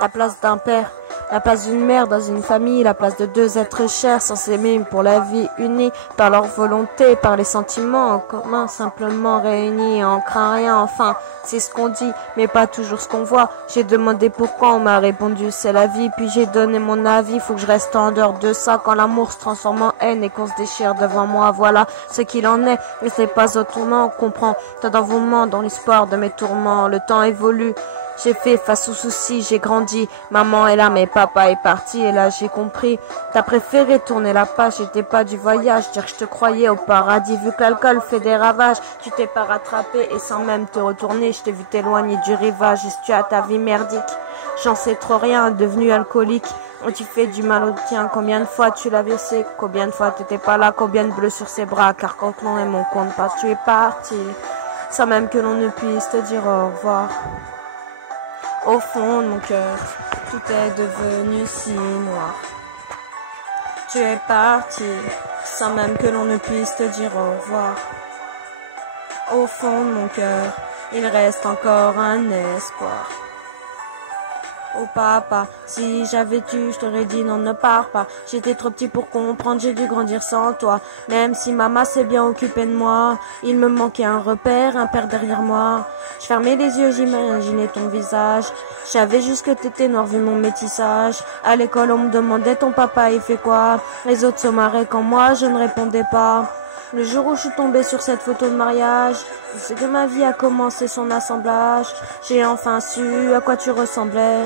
la place d'un père, la place d'une mère dans une famille, la place de deux êtres chers sans s'aimer pour la vie, unis par leur volonté, par les sentiments en commun, simplement réunis, on craint rien, enfin, c'est ce qu'on dit, mais pas toujours ce qu'on voit. J'ai demandé pourquoi, on m'a répondu c'est la vie, puis j'ai donné mon avis, faut que je reste en dehors de ça quand l'amour se transforme en haine et qu'on se déchire devant moi, voilà ce qu'il en est, et c'est pas autrement, on comprend, tant d'envouement dans l'espoir de mes tourments, le temps évolue. J'ai fait face aux soucis, j'ai grandi. Maman est là, mais papa est parti. Et là, j'ai compris. T'as préféré tourner la page, j'étais pas du voyage. Dire que je te croyais au paradis. Vu que l'alcool fait des ravages, tu t'es pas rattrapé. Et sans même te retourner, je t'ai vu t'éloigner du rivage. Juste tu as ta vie merdique. J'en sais trop rien, devenu alcoolique. Et tu fais du mal au tien. Combien de fois tu l'as baissé? Combien de fois t'étais pas là? Combien de bleus sur ses bras? Car quand l'on est mon compte pas, tu es parti. Sans même que l'on ne puisse te dire au revoir. Au fond de mon cœur, tout est devenu si noir. Tu es parti, sans même que l'on ne puisse te dire au revoir. Au fond de mon cœur, il reste encore un espoir. Oh papa, si j'avais dû, je t'aurais dit non, ne pars pas. J'étais trop petit pour comprendre, j'ai dû grandir sans toi. Même si maman s'est bien occupée de moi, il me manquait un repère, un père derrière moi. Je fermais les yeux, j'imaginais ton visage. Je savais juste que t'étais noir vu mon métissage. À l'école, on me demandait ton papa, il fait quoi? Les autres se marraient quand moi, je ne répondais pas. Le jour où je suis tombée sur cette photo de mariage, c'est que ma vie a commencé son assemblage. J'ai enfin su à quoi tu ressemblais.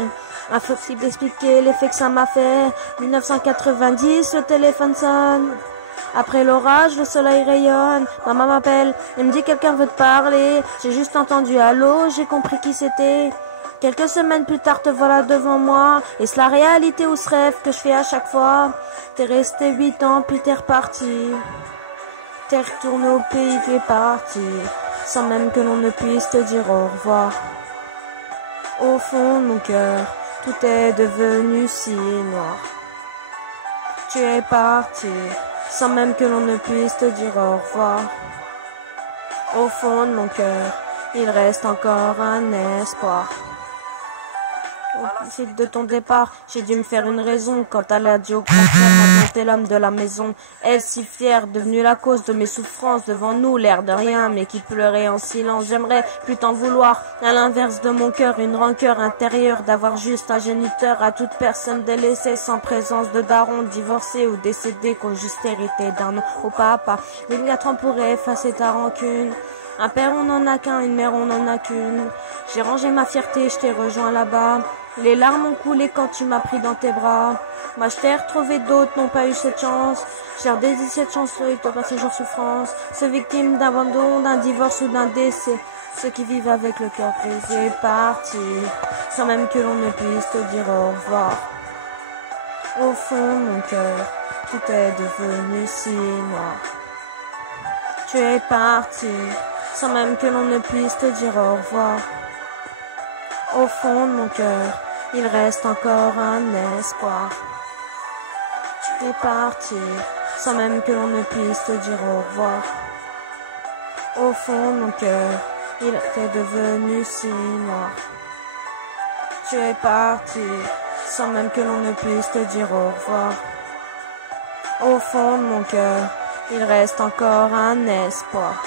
Impossible d'expliquer l'effet que ça m'a fait. 1990, le téléphone sonne. Après l'orage, le soleil rayonne. Maman m'appelle, elle me dit quelqu'un veut te parler. J'ai juste entendu allô, j'ai compris qui c'était. Quelques semaines plus tard, te voilà devant moi. Est-ce la réalité ou ce rêve que je fais à chaque fois? T'es resté 8 ans, puis t'es reparti. T'es retourné au pays, tu es parti, sans même que l'on ne puisse te dire au revoir. Au fond de mon cœur, tout est devenu si noir. Tu es parti, sans même que l'on ne puisse te dire au revoir. Au fond de mon cœur, il reste encore un espoir. Au fil de ton départ, j'ai dû me faire une raison. Quand elle a dit au contraire, t'es l'homme de la maison. Elle si fière, devenue la cause de mes souffrances. Devant nous, l'air de rien, mais qui pleurait en silence. J'aimerais plus t'en vouloir. À l'inverse de mon cœur, une rancœur intérieure. D'avoir juste un géniteur à toute personne délaissée. Sans présence de daron, divorcé ou décédé. Qu'on juste hérité d'un nom au papa. 24 ans pourrait effacer ta rancune. Un père on en a qu'un, une mère on en a qu'une. J'ai rangé ma fierté, je t'ai rejoint là-bas. Les larmes ont coulé quand tu m'as pris dans tes bras. Moi je t'ai retrouvé, d'autres n'ont pas eu cette chance. J'ai redédié cette chanson et toi passé jour souffrance. Ceux victimes d'abandon, d'un divorce ou d'un décès. Ceux qui vivent avec le cœur brisé, partis, sans même que l'on ne puisse te dire au revoir. Au fond de mon cœur, tout est devenu si noir. Tu es parti, sans même que l'on ne puisse te dire au revoir. Au fond de mon cœur, il reste encore un espoir. Tu es parti, sans même que l'on ne puisse te dire au revoir. Au fond de mon cœur, il est devenu si noir. Tu es parti, sans même que l'on ne puisse te dire au revoir. Au fond de mon cœur, il reste encore un espoir.